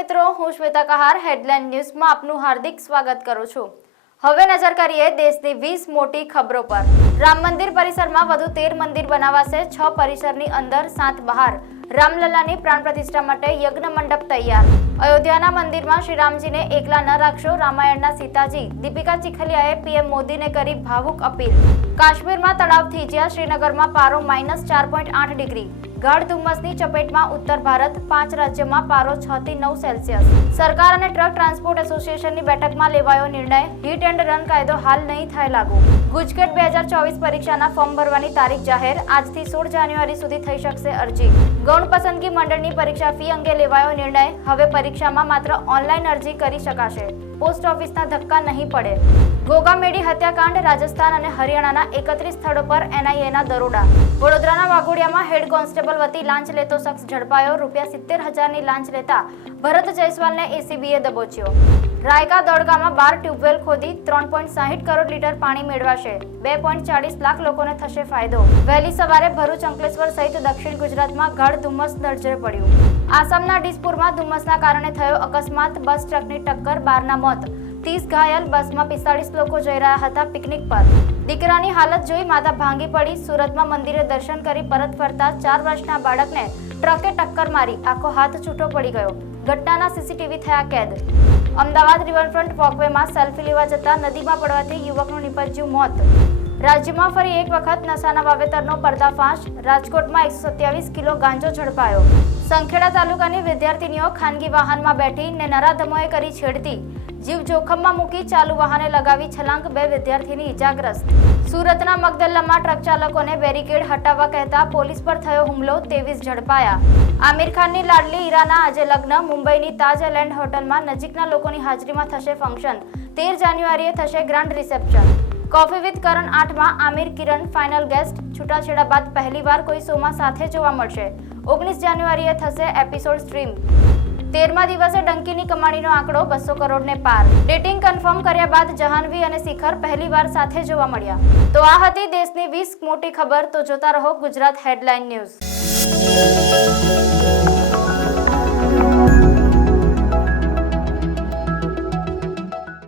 મિત્રો, હું શ્વેતા કહાર હેડલાઇન ન્યૂઝમાં આપનું હાર્દિક સ્વાગત કરું છું। હવે નજર કરીએ દેશની 20 મોટી ખબરો પર। રામ મંદિર પરિસરમાં વધુ 13 મંદિર બનાવાશે। 6 પરિસરની અંદર 7 બહાર। રામલલ્લાની પ્રાણ પ્રતિષ્ઠા માટે યજ્ઞ મંડપ તૈયાર। અયોધ્યાના મંદિરમાં શ્રી રામજીને એકલા ન રાખશો, રામાયણના સીતાજી। દીપિકા ચીખલિયાએ પીએમ મોદીને કરી ભાવુક અપીલ। કાશ્મીરમાં તળાવ થીજ્યા, શ્રીનગરમાં પારો -4.8 ડિગ્રી। ગાઢ ધુમ્મસની ચપેટમાં ઉત્તર ભારત, 5 રાજ્યોમાં પારો 6 થી 9 સેલ્સિયસ। સરકાર અને ટ્રક ટ્રાન્સપોર્ટ એસોસિએશનની બેઠકમાં લેવાયો નિર્ણય। હિટ એન્ડ રન કાયદો હાલ નહીં થાય લાગુ। ગુજકેટ 2024 પરીક્ષાના ફોર્મ ભરવાની તારીખ જાહેર। આજથી 16 જાન્યુઆરી સુધી થઈ શકશે અરજી। ગૌણ પસંદગી મંડળની પરીક્ષા ફી અંગે લેવાયો નિર્ણય। હવે પરીક્ષામાં માત્ર ઓનલાઈન અરજી કરી શકાશે। પોસ્ટ ઓફિસના ધક્કા નહીં પડે। ઘોઘામેડી હત્યાકાંડ, રાજસ્થાન અને હરિયાણાના 31 સ્થળો પર એનઆઈએના દરોડા। વડોદરાના વાઘોડિયામાં હેડ કોન્સ્ટેબલ વતી લાંચ લેતો શખ્સ ઝડપાયો। ₹70,000ની લાંચ લેતા ભરત જયસ્વાલને એસીબીએ દબોચ્યો। રાયકા દોડગામાં 12 ટ્યુબવેલ ખોદી 3.60 કરોડ લીટર પાણી મેળવાશે। 2.40 લાખ લોકોને થશે ફાયદો। વહેલી સવારે ભરૂચ, અંકલેશ્વર સહિત દક્ષિણ ગુજરાતમાં ગાઢ ધુમ્મસ નજરે પડ્યું। આસામના ડિસપુરમાં ધુમ્મસના કારણે થયો અકસ્માત, બસ ટ્રકની ટક્કર, 12ના મોત, 30 ઘાયલ। બસમાં 45 લોકો જઈ રહ્યા હતા પિકનિક પર। દીકરાની હાલત જોઈ માતા ભાંગી પડી। સુરતમાં મંદિરે દર્શન કરી પરત ફરતા 4 વર્ષના બાળકને ટ્રકે ટક્કર મારી આખો હાથ છૂટો પડી ગયો। ઘટનાના સીસીટીવી થયા કેદ। અમદાવાદ રિવરફ્રન્ટ વોકવેમાં સેલ્ફી લેવા જતા નદીમાં પડવાથી યુવકનું નીપજ્યું મોત। રાજ્યમાં ફરી એક વખત નશાના વાવેતરનો પર્દાફાશ। રાજકોટમાં 127 કિલો ગાંજો ઝડપાયો। સંખેડા તાલુકાની વિદ્યાર્થીનીઓ ખાનગી વાહનમાં બેઠી ને નરાધમોએ કરી છેડતી। જીવ જોખમમાં મૂકી ચાલુ વાહને લગાવી છલાંગ, 2 વિદ્યાર્થીની ઇજાગ્રસ્ત। સુરતના મગદલ્લામાં ટ્રક ચાલકોને બેરિકેડ હટાવવા કહેતા પોલીસ પર થયો હુમલો, 23 ઝડપાયા। આમિર ખાનની લાડલી ઈરાના આજે લગ્ન। મુંબઈની તાજ લેન્ડ હોટલમાં નજીકના લોકોની હાજરીમાં થશે ફંક્શન। 13 જાન્યુઆરીએ થશે grand reception. Coffee with Karan 8માં આમિર કિરણ ફાઇનલ ગેસ્ટ। છૂટાછેડા બાદ પહેલીવાર કોઈ શોમાં સાથે જોવા મળશે। 19 જાન્યુઆરીએ થશે એપિસોડ સ્ટ્રીમ। 13મા દિવસે ડંકીની કમાણીનો આંકડો 200 કરોડને પાર। ડેટિંગ કન્ફર્મ કર્યા બાદ જહાનવી અને શિખર પહેલીવાર સાથે જોવા મળ્યા। તો આ હતી દેશની 20 મોટી ખબર। તો જોતા રહો ગુજરાત હેડલાઇન ન્યૂઝ।